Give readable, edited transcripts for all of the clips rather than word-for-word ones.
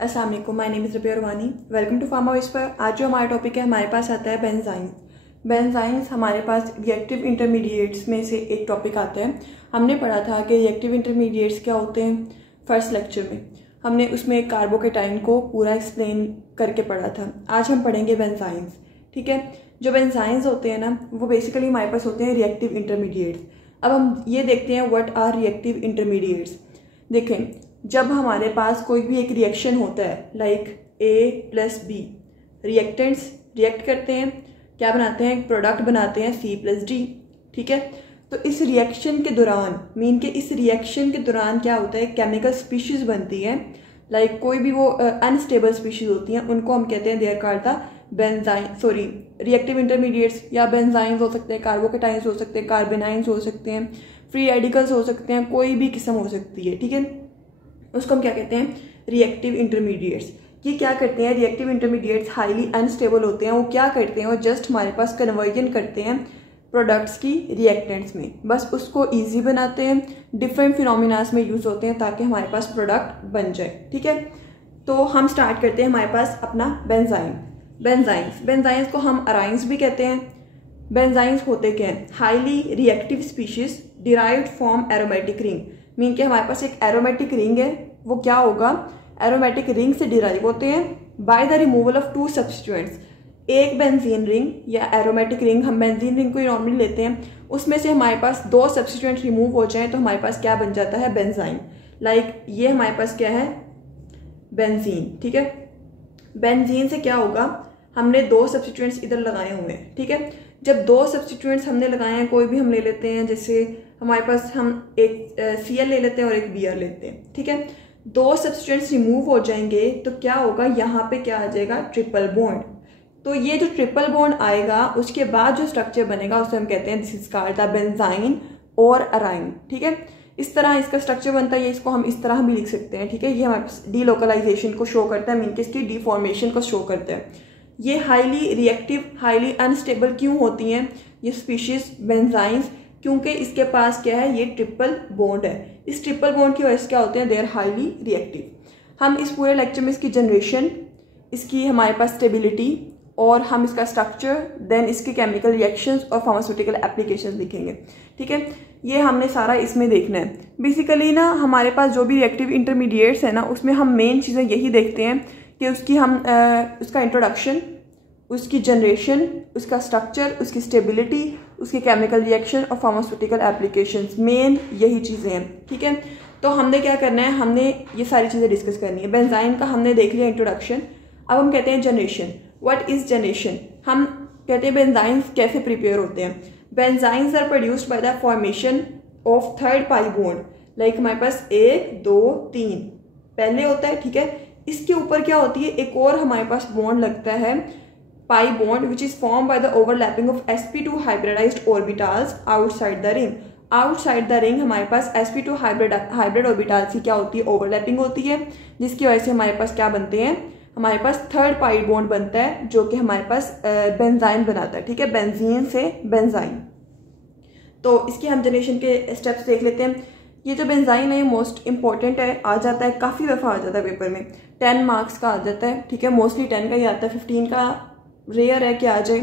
अस्सलाम वालेकुम, my name is Rabia Rawani. Welcome to pharma whisper. आज जो हमारा टॉपिक है, हमारे पास आता है बेंजाइंस। बेंजाइंस हमारे पास रिएक्टिव इंटरमीडिएट्स में से एक टॉपिक आता है। हमने पढ़ा था कि रिएक्टिव इंटरमीडिएट्स क्या होते हैं फर्स्ट लेक्चर में। हमने उसमें कार्बोकेटाइन को पूरा एक्सप्लेन करके पढ़ा था। आज हम पढ़ेंगे बेंजाइंस। ठीक है, जो बेंजाइंस होते हैं ना, वो बेसिकली हमारे पास होते हैं रिएक्टिव इंटरमीडिएट्स। अब हम ये देखते हैं व्हाट आर रिएक्टिव इंटरमीडिएट्स। देखें, जब हमारे पास कोई भी एक रिएक्शन होता है लाइक A+B, रिएक्टेंट्स रिएक्ट करते हैं, क्या बनाते हैं, एक प्रोडक्ट बनाते हैं C+D। ठीक है, तो इस रिएक्शन के दौरान इस रिएक्शन के दौरान क्या होता है, केमिकल स्पीशीज बनती है। लाइक कोई भी वो अनस्टेबल स्पीशीज होती हैं, उनको हम कहते हैं they're called the reactive intermediates. या बेंजाइंस हो सकते हैं, कार्बोकेटाइंस हो सकते हैं, कार्बेनाइंस हो सकते हैं, फ्री रेडिकल्स हो सकते हैं, कोई भी किस्म हो सकती है। ठीक है, उसको हम क्या कहते हैं, रिएक्टिव इंटरमीडिएट्स। ये क्या करते हैं, रिएक्टिव इंटरमीडिएट्स हाईली अनस्टेबल होते हैं। वो क्या करते हैं, वो जस्ट हमारे पास कन्वर्जन करते हैं प्रोडक्ट्स की रिएक्टेंट्स में, बस उसको इजी बनाते हैं। डिफरेंट फिनोमिनास में यूज होते हैं ताकि हमारे पास प्रोडक्ट बन जाए। ठीक है, तो हम स्टार्ट करते हैं हमारे पास अपना बेंजाइंस को हम अराइंस भी कहते हैं। बेंजाइंस होते क्या हैं, highly reactive species derived from aromatic ring. Mean के हमारे पास एक एरोमेटिक रिंग है, वो क्या होगा, एरोमेटिक रिंग से डिराइव होते हैं by the removal of 2 substituents. एक बेंजीन रिंग या एरोमेटिक रिंग, हम बेंजीन रिंग को नॉर्मली लेते हैं, उसमें से हमारे पास 2 सब्स्टिट्यूएंट रिमूव हो जाए तो हमारे पास क्या बन जाता है, बेंजाइन। लाइक ये हमारे पास क्या है, बेंजीन। ठीक है, बेंजीन से क्या होगा, हमने 2 सब्स्टिट्यूएंट्स इधर लगाए हुए हैं। ठीक है, जब 2 सब्स्टिट्यूएंट्स हमने लगाए हैं, कोई भी हम ले लेते हैं, जैसे हमारे पास हम एक Cl ले लेते हैं और एक Br लेते हैं। ठीक है, 2 सब्स्टिट्यूएंट्स रिमूव हो जाएंगे तो क्या होगा, यहाँ पे क्या आ जाएगा, ट्रिपल बॉन्ड। तो ये जो ट्रिपल बॉन्ड आएगा, उसके बाद जो स्ट्रक्चर बनेगा उसे हम कहते हैं this is called the benzene और अराइन। ठीक है, इस तरह इसका स्ट्रक्चर बनता है। इसको हम इस तरह भी लिख सकते हैं। ठीक है, ये हमारे पास डीलोकलाइजेशन को शो करता है, मीन के इसकी डिफॉर्मेशन को शो करता है। ये हाईली रिएक्टिव, हाईली अनस्टेबल क्यों होती हैं ये स्पीशीज बेंजाइंस, क्योंकि इसके पास क्या है, ये ट्रिपल बॉन्ड है। इस ट्रिपल बॉन्ड की वजह से क्या होते हैं, दे आर हाईली रिएक्टिव। हम इस पूरे लेक्चर में इसकी जनरेशन, इसकी हमारे पास स्टेबिलिटी और हम इसका स्ट्रक्चर, देन इसके केमिकल रिएक्शंस और फार्मास्यूटिकल एप्लीकेशंस लिखेंगे। ठीक है, ये हमने सारा इसमें देखना है। बेसिकली ना हमारे पास जो भी रिएक्टिव इंटरमीडिएट्स है ना, उसमें हम मेन चीज़ें यही देखते हैं कि उसका इंट्रोडक्शन, उसकी जनरेशन, उसका स्ट्रक्चर, उसकी स्टेबिलिटी, उसके केमिकल रिएक्शन और फार्मास्यूटिकल एप्लीकेशंस, मेन यही चीज़ें हैं। ठीक है, तो हमने क्या करना है, हमने ये सारी चीज़ें डिस्कस करनी है। बेंजाइन का हमने देख लिया इंट्रोडक्शन। अब हम कहते हैं जनरेशन। व्हाट इज जनरेशन, हम कहते हैं बेंजाइंस कैसे प्रिपेयर होते हैं। Benzynes are produced by the formation of 3rd pi bond. Like हमारे पास 1 2 3 पहले होता है। ठीक है, इसके ऊपर क्या होती है, एक और हमारे पास बॉन्ड लगता है, pi bond, which is form by the overlapping of sp2 hybridized orbitals outside the ring. Outside the ring हमारे पास sp2 हाइब्रिड ऑर्बिटल्स की क्या होती है, ओवरलैपिंग होती है, जिसकी वजह से हमारे पास क्या बनते हैं, हमारे पास 3rd पाई बॉन्ड बनता है, जो कि हमारे पास बेंजाइन बनाता है। ठीक है, बेंजीन से बेंजाइन। तो इसकी हम जनरेशन के स्टेप्स देख लेते हैं। ये जो बेंजाइन है मोस्ट इंपॉर्टेंट है, आ जाता है, काफ़ी दफ़ा आ जाता है पेपर में, 10 मार्क्स का आ जाता है। ठीक है, मोस्टली 10 का ही आता है, 15 का रेयर है कि आ जाए,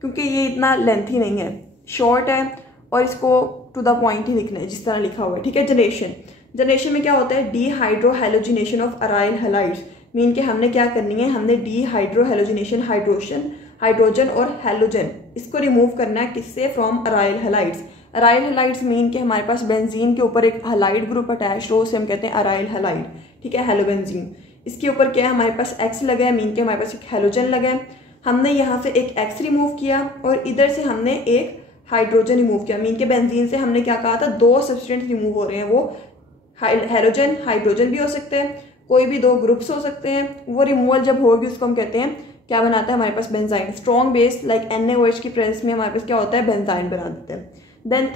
क्योंकि ये इतना लेंथी नहीं है, शॉर्ट है और इसको टू द पॉइंट ही लिखना है जिस तरह लिखा हुआ है। ठीक है, जनरेशन में क्या होता है, dehydrohalogenation of aryl halides. Mean के हमने क्या करनी है, हमने डीहाइड्रोहेलोजिनेशन, हाइड्रोजन और हेलोजन, इसको रिमूव करना है, किससे, from aryl halides. Aryl halides mean के हमारे पास बेंजीन के ऊपर एक हैलाइड ग्रुप अटैच हो, उसे हम कहते हैं अराइल हैलाइड। ठीक है, हेलोबेंजीन। इसके ऊपर क्या है, हमारे पास X लगा है, मीन के हमारे पास एक हेलोजन लगा है। हमने यहाँ से एक X रिमूव किया और इधर से हमने एक हाइड्रोजन रिमूव किया। मीन के बेंजीन से हमने क्या कहा था, 2 सब्सटेंस रिमूव हो रहे हैं, वो हेलोजन, हाइड्रोजन भी हो सकते हैं, कोई भी 2 ग्रुप्स हो सकते हैं। वो रिमूवल जब होगी उसको हम कहते हैं, क्या बनाता है हमारे पास, benzyne. Strong base like NaOH की प्रेजेंस में हमारे पास क्या होता है, बेंजाइन बना देते हैं। देन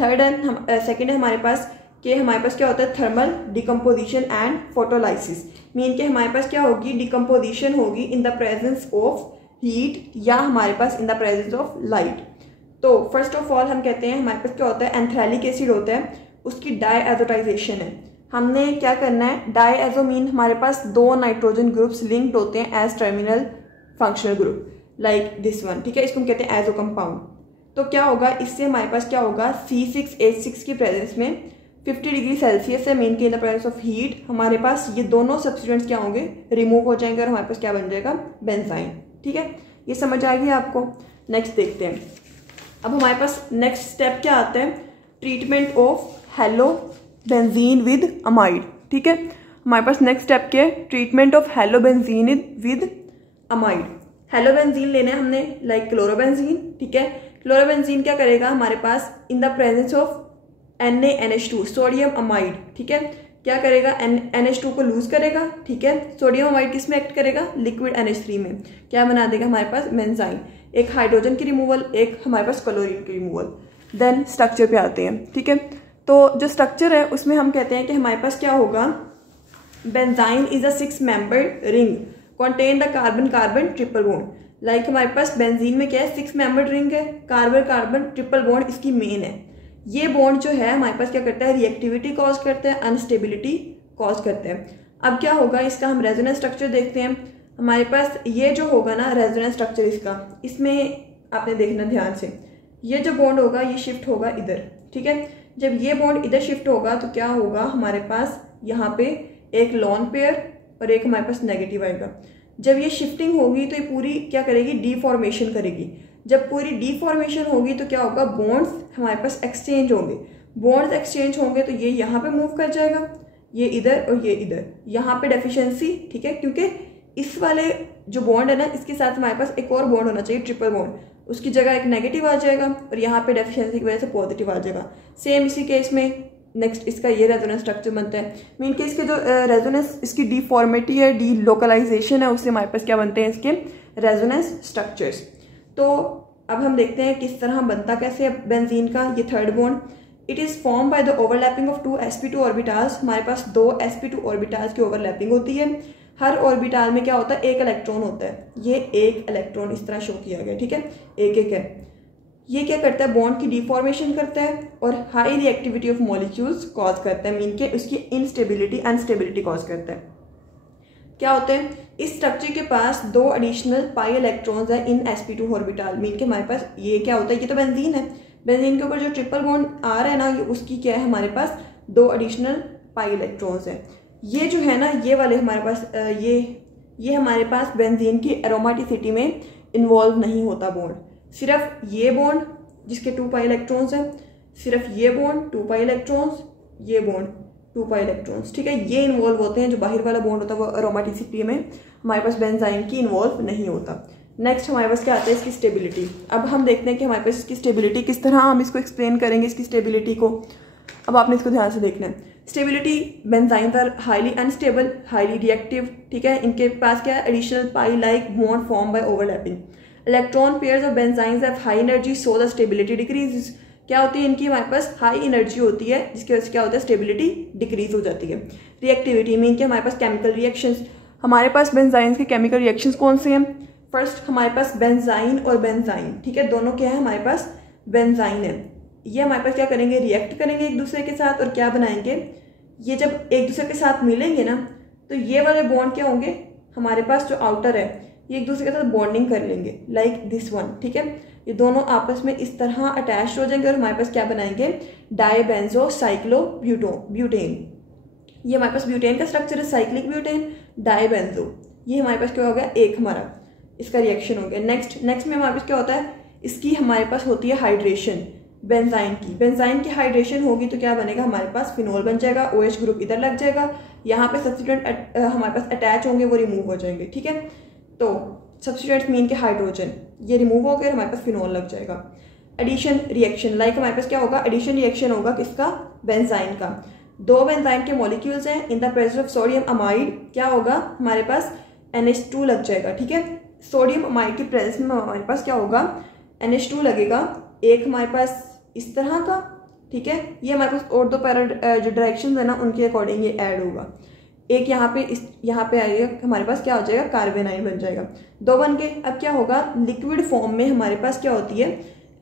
सेकेंड है हमारे पास कि हमारे पास क्या होता है, thermal decomposition and photolysis. Mean के हमारे पास क्या होगी, डिकम्पोजिशन होगी in the presence of heat या हमारे पास in the presence of light. तो फर्स्ट ऑफ ऑल हम कहते हैं हमारे पास क्या होता है, एंथ्रेलिक एसिड होता है, उसकी डायएज़ोटाइजेशन है। हमने क्या करना है, डाईएज़ोमीन हमारे पास 2 नाइट्रोजन ग्रुप्स लिंक्ड होते हैं as terminal functional group like this one, ठीक है, इसको हम कहते हैं एजो कंपाउंड। तो क्या होगा, इससे हमारे पास क्या होगा, C6H6 की प्रेजेंस में 50 डिग्री सेल्सियस है मीन के इन द प्रेजेंस ऑफ हीट, हमारे पास ये दोनों सब्सटेंट्स क्या होंगे, रिमूव हो जाएंगे और हमारे पास क्या बन जाएगा, बेंजाइन। ठीक है, ये समझ आ गई आपको। नेक्स्ट देखते हैं। अब हमारे पास नेक्स्ट स्टेप क्या आता है, treatment of hello benzene with amide. ठीक है, हमारे पास नेक्स्ट स्टेप क्या है, treatment of hello benzene with amide. Hello benzene लेना है हमने लाइक क्लोरोबेंजीन। ठीक है, क्लोरोबेंजीन क्या करेगा हमारे पास in the presence of NaNH2 sodium amide. ठीक है, क्या करेगा, NH2 को लूज करेगा। ठीक है, सोडियम अमाइड किस में एक्ट करेगा, लिक्विड NH3 में, क्या बना देगा हमारे पास, बेंजाइन। एक हाइड्रोजन की रिमूवल, एक हमारे पास क्लोरीन की रिमूवल। देन स्ट्रक्चर पे आते हैं। ठीक है, तो जो स्ट्रक्चर है उसमें हम कहते हैं कि हमारे पास क्या होगा, benzene is a 6 membered ring contain the carbon carbon triple bond. Like हमारे पास बेंजीन में क्या है, 6 मेंबर्ड रिंग है, कार्बन कार्बन ट्रिपल बॉन्ड इसकी मेन है। ये बॉन्ड जो है हमारे पास क्या करता है, रिएक्टिविटी कॉज करता है, अनस्टेबिलिटी कॉज करता है। अब क्या होगा, इसका हम रेजोनेंस स्ट्रक्चर देखते हैं। हमारे पास ये जो होगा ना रेजोनेंस स्ट्रक्चर इसका, इसमें आपने देखना ध्यान से, ये जो बॉन्ड होगा ये शिफ्ट होगा इधर। ठीक है, जब ये बॉन्ड इधर शिफ्ट होगा तो क्या होगा, हमारे पास यहाँ पे एक लॉन पेयर और एक हमारे पास नेगेटिव आएगा। जब ये शिफ्टिंग होगी तो ये पूरी क्या करेगी, डीफॉर्मेशन करेगी। जब पूरी डीफॉर्मेशन होगी तो क्या होगा, बॉन्ड्स हमारे पास एक्सचेंज होंगे। बॉन्ड्स एक्सचेंज होंगे तो ये यहाँ पे मूव कर जाएगा, ये इधर और ये इधर, यहाँ पे डेफिशिएंसी। ठीक है, क्योंकि इस वाले जो बॉन्ड है ना इसके साथ हमारे पास एक और बॉन्ड होना चाहिए, ट्रिपल बॉन्ड, उसकी जगह एक नेगेटिव आ जाएगा और यहाँ पे डेफिशिएंसी की वजह से पॉजिटिव आ जाएगा। सेम इसी केस में नेक्स्ट इसका ये रेजोनेंस स्ट्रक्चर बनता है। मीन के इसके जो रेजोनेंस इसकी डीफॉर्मिटी है, डी लोकलाइजेशन है, उससे हमारे पास क्या बनते हैं इसके रेजोनेंस स्ट्रक्चर्स। तो अब हम देखते हैं किस तरह बनता कैसे बेंजीन का ये third bond. It is form by the overlapping of 2 sp2 orbitals. हमारे पास 2 sp2 ऑर्बिटल्स की ओवरलैपिंग होती है। हर ऑर्बिटल में क्या होता है, एक इलेक्ट्रॉन होता है। ये एक इलेक्ट्रॉन इस तरह शो किया गया। ठीक है, एक एक है। ये क्या करता है, बॉन्ड की डिफॉर्मेशन करता है और high reactivity of molecules cause करता है, मीन के उसकी इनस्टेबिलिटी अनस्टेबिलिटी कॉज करता है। क्या होता है, इस स्ट्रक्चर के पास 2 एडिशनल पाई इलेक्ट्रॉन्स है इन sp2 ऑर्बिटल। मीन के हमारे पास ये क्या होता है, ये तो बेंजीन है, बेंजीन के ऊपर जो ट्रिपल बॉन्ड आ रहा है ना, ये उसकी क्या है, हमारे पास 2 एडिशनल पाई इलेक्ट्रॉन्स है। ये जो है ना, ये वाले हमारे पास ये हमारे पास बेंजीन की एरोमेटिसिटी में इन्वॉल्व नहीं होता बॉन्ड। सिर्फ ये बॉन्ड जिसके 2 पाई इलेक्ट्रॉन्स हैं, सिर्फ ये बॉन्ड 2 पाई इलेक्ट्रॉन्स, ये बॉन्ड 2 पाई इलेक्ट्रॉन्स। ठीक है, ये इन्वॉल्व होते हैं। जो बाहर वाला बॉन्ड होता है वो एरोमेटिसिटी में हमारे पास बेंजाइन की इन्वॉल्व नहीं होता। नेक्स्ट हमारे पास क्या आता है, इसकी स्टेबिलिटी। अब हम देखते हैं कि हमारे पास इसकी स्टेबिलिटी किस तरह हम इसको एक्सप्लेन करेंगे, इसकी स्टेबिलिटी को। अब आपने इसको ध्यान से देखना है। Stability, benzynes are highly unstable, highly reactive. ठीक है, इनके पास क्या है, additional pi like bond form by overlapping. Electron pairs of benzynes have high energy so the stability decrease. क्या होती है, इनकी हमारे पास हाई एनर्जी होती है जिसकी वजह से क्या होता है, स्टेबिलिटी डिक्रीज हो जाती है। रिएक्टिविटी मीन कि हमारे पास केमिकल रिएक्शंस, हमारे पास बेंजाइन्स के केमिकल रिएक्शंस कौन से हैं। फर्स्ट हमारे पास बेंजाइन और बेंजाइन। ठीक है, दोनों क्या है, हमारे पास बेंजाइन है। ये हमारे पास क्या करेंगे, रिएक्ट करेंगे एक दूसरे के साथ और क्या बनाएंगे, ये जब एक दूसरे के साथ मिलेंगे ना तो ये वाले बॉन्ड क्या होंगे, हमारे पास जो आउटर है ये एक दूसरे के साथ बॉन्डिंग कर लेंगे लाइक दिस वन। ठीक है, ये दोनों आपस में इस तरह अटैच हो जाएंगे और हमारे पास क्या बनाएंगे, डाईबेंजो साइक्लोब्यूटेन। ये हमारे पास ब्यूटेन का स्ट्रक्चर है, साइक्लिक ब्यूटेन, डाईबेंजो। ये हमारे पास क्या हो गया, एक हमारा इसका रिएक्शन हो गया। नेक्स्ट में हमारे पास क्या होता है, इसकी हमारे पास होती है हाइड्रेशन बेंजाइन की हाइड्रेशन होगी तो क्या बनेगा, हमारे पास फिनोल बन जाएगा। OH ग्रुप इधर लग जाएगा, यहाँ पे सब्स्टिट्यूएंट हमारे पास अटैच होंगे, वो रिमूव हो जाएंगे। ठीक है, तो सब्स्टिट्यूएंट्स मीन के हाइड्रोजन ये रिमूव हो गए, हमारे पास फिनोल लग जाएगा। एडिशन रिएक्शन, लाइक हमारे पास क्या होगा, एडिशन रिएक्शन होगा किसका, बेंजाइन का। 2 बेंजाइन के मॉलिक्यूल्स हैं, इन the presence of sodium amide क्या होगा, हमारे पास NH2 लग जाएगा। ठीक है, सोडियम अमाइड की प्रेजेंस में हमारे पास क्या होगा, NH2 लगेगा, एक हमारे पास इस तरह का। ठीक है, ये हमारे पास और 2 पैरा जो डायरेक्शन है ना उनके अकॉर्डिंग ये ऐड होगा। एक यहाँ पे आएगा, हमारे पास क्या हो जाएगा, कार्बन आयन बन जाएगा। 2 बन के अब क्या होगा, लिक्विड फॉर्म में हमारे पास क्या होती है,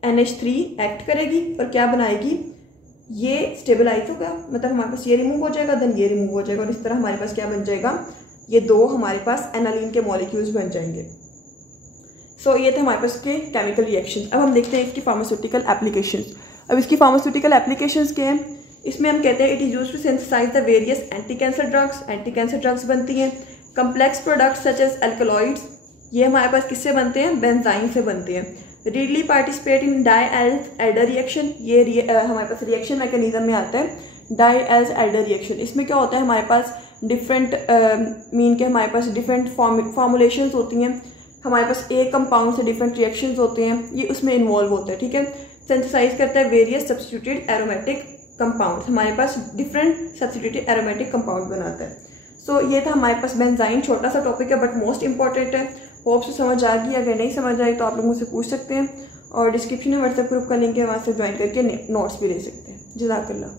NH3 एक्ट करेगी और क्या बनाएगी, ये स्टेबलाइज होगा, मतलब हमारे पास ये रिमूव हो जाएगा, देन ये रिमूव हो जाएगा, और इस तरह हमारे पास क्या बन जाएगा, ये दो हमारे पास एनालिन के मॉलिक्यूल्स बन जाएंगे। सो ये थे हमारे पास के केमिकल रिएक्शंस। अब हम देखते हैं इसकी फार्मास्यूटिकल एप्लीकेशंस। अब इसकी फार्मास्यूटिकल एप्लीकेशंस क्या हैं, इसमें हम कहते हैं it is used to synthesize the various anti cancer drugs बनती हैं। Complex products such as alkaloids, ये हमारे पास किससे बनते हैं, बेंजाइन से बनते हैं। Readily participate in die-else-Elder reaction, ये हमारे पास रिएक्शन मैकेनिज्म में आता है डाई-एल्स-एल्डर रिएक्शन। इसमें क्या होता है, हमारे पास डिफरेंट मीन के हमारे पास डिफरेंट फॉर्मुलेशंस होती हैं, हमारे पास एक कंपाउंड से डिफरेंट रिएक्शंस होते हैं, ये उसमें इन्वॉल्व होता है। ठीक है, सिंथेसाइज करता है वेरियस सब्स्टिट्यूटेड एरोमेटिक कंपाउंड, हमारे पास डिफरेंट सब्स्टिट्यूटेड एरोमेटिक कंपाउंड बनाता है। सो ये था हमारे पास बेंजाइन, छोटा सा टॉपिक है बट मोस्ट इंपॉर्टेंट है। होप से समझ आ गई, अगर नहीं समझ आई तो आप लोग मुझसे पूछ सकते हैं, और डिस्क्रिप्शन में व्हाट्सएप ग्रुप का लिंक है, वहाँ से ज्वाइन करके नोट्स भी ले सकते हैं। जज़ाकल्लाह।